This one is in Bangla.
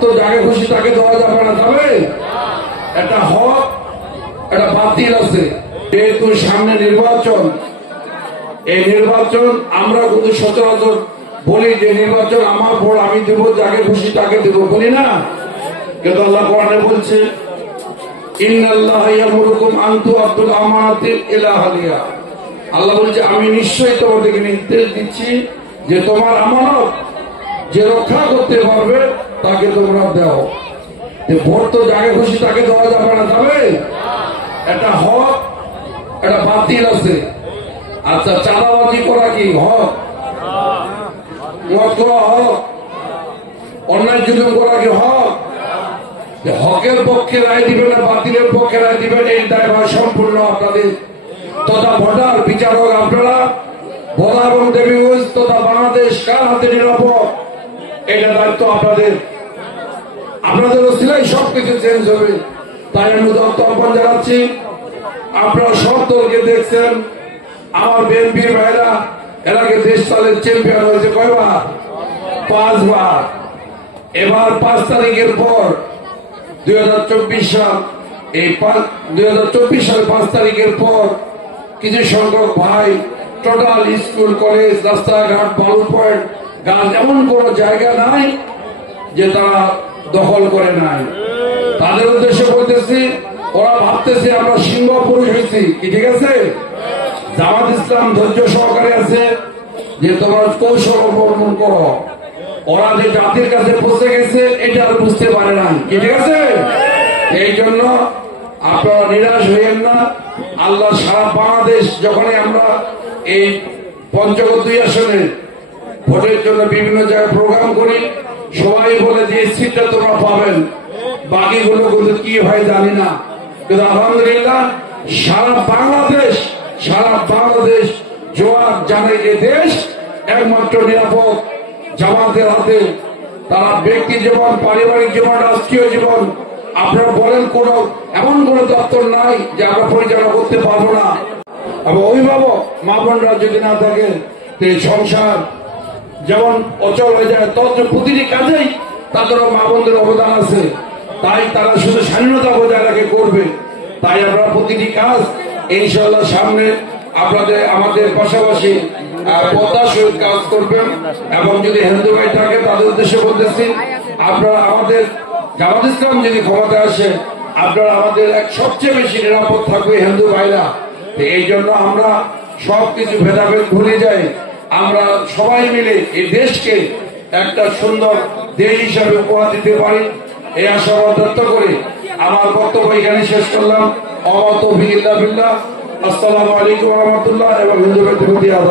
তো যাকে খুশি তাকে দেওয়া যাবে না, যাবে? একটা হক একটা বাতিল আছে। যেহেতু সামনে নির্বাচন, এই নির্বাচন আমরা কিন্তু সচরাচর বলি যে নির্বাচন আমার ভোট আমি দেবো, যাকে খুশি তাকে দেবো, বলি না? কিন্তু আল্লাহ কোরআনে বলছে ইন্নাল্লাহা ইয়ামুরুকুম আন তুআদ্দুল আমানাতি ইলা আহলিহা। আল্লাহ বলছে আমি নিশ্চয়ই তোমাদেরকে নির্দেশ দিচ্ছি যে তোমার আমানত যে রক্ষা করতে পারবে তাকে তোমরা দাও। ভোট তো যাকে খুশি তাকে দেওয়া যাবে না, যাবে? একটা হক একটা বাতিল আছে। আচ্ছা, চাঁদাবাজি করা কি হক? মদ খাওয়া হক? অন্যায় জুলুম করা কি হক? হকের পক্ষে রায় দিবেন না বাতিলের পক্ষে রায় দিবেন, এই দায়ভার সম্পূর্ণ আপনাদের তথা ভোটার বিচারক আপনারা। ভোলা এবং দেবীগঞ্জ তথা বাংলাদেশ কার হাতে নিরাপদ, এটা দায়িত্ব আপনাদের। আপনাদের ওসিলায় সবকিছু চেঞ্জ হবে। তাই আমি আহ্বান জানাচ্ছি, আপনারা সব দলকে দেখছেন, আমার বিএনপির ভাইরা এর আগে দেশ দলের চ্যাম্পিয়ন হয়েছে কয়বার? 5 বার। এবার 5 তারিখের পর 2024 সাল, এই 2024 সাল 5 তারিখের পর কিছু সংখ্যক ভাই টোটাল স্কুল কলেজ রাস্তাঘাট বালু পয়েন্ট গাছ এমন কোন জায়গা নাই যে তারা দখল করে নাই। তাদের উদ্দেশ্যে বলতেছি, ওরা ভাবতেছে আমরা সিংহ পুরুষ হয়েছি, কি ঠিক আছে? জামাত ইসলাম ধৈর্য সহকারে আছে যে তোমরা কৌশল অবলম্বন করো। ওরা যে জাতির কাছে পৌঁছে গেছে এটা আর বুঝতে পারে না, কি ঠিক আছে? এই জন্য আপনারা নিরাশ হইয়েন না। আল্লাহ সারা বাংলাদেশ যখনই আমরা এই পঞ্চগড় 2 আসনে ভোটের জন্য বিভিন্ন জায়গায় প্রোগ্রাম করি, সবাই বলে যে সিটটা তোমরা পাবেন, বাকিগুলো কিন্তু কি হয় জানি না। কিন্তু আলহামদুলিল্লাহ সারা বাংলাদেশ জোয়ার জানে যে দেশ একমাত্র নিরাপদ জামাতের হাতে। তারা ব্যক্তি জীবন, পারিবারিক জীবন, রাষ্ট্রীয় জীবন, আপনারা বলেন এমন কোন দপ্তর নাই যে আমরা পরিচালনা করতে পারবো না। এবং অভিভাবক মা বোনরা যদি না থাকে সংসার যেমন অচল হয়ে যায়, তখন প্রতিটি কাজেই তাদেরও মা বোনদের অবদান আছে। তাই তারা শুধু স্বাধীনতা বজায় রাখে করবে। তাই আমরা প্রতিটি কাজ ইনশাআল্লাহ সামনে আপনাদের আমাদের পাশাপাশি পদ্মার সহিত কাজ করবেন। এবং যদি হিন্দু ভাই থাকে তাদের উদ্দেশ্যে বলতেছি, আপনারা আমাদের জামাত ইসলাম যদি ক্ষমতায় আসে, আপনারা আমাদের সবচেয়ে বেশি নিরাপদ থাকবে হিন্দু ভাইরা। এই জন্য আমরা সবকিছু ভেদাভেদ ভুলে যাই, আমরা সবাই মিলে এই দেশকে একটা সুন্দর দেশ হিসাবে উপহার দিতে পারি, এই আশাবাদ ব্যক্ত করে আমার বক্তব্য এখানে শেষ করলাম। আসসালামু আলাইকুম ওয়া রাহমাতুল্লাহ এবং হিন্দু ভাইদের প্রতি আদাব।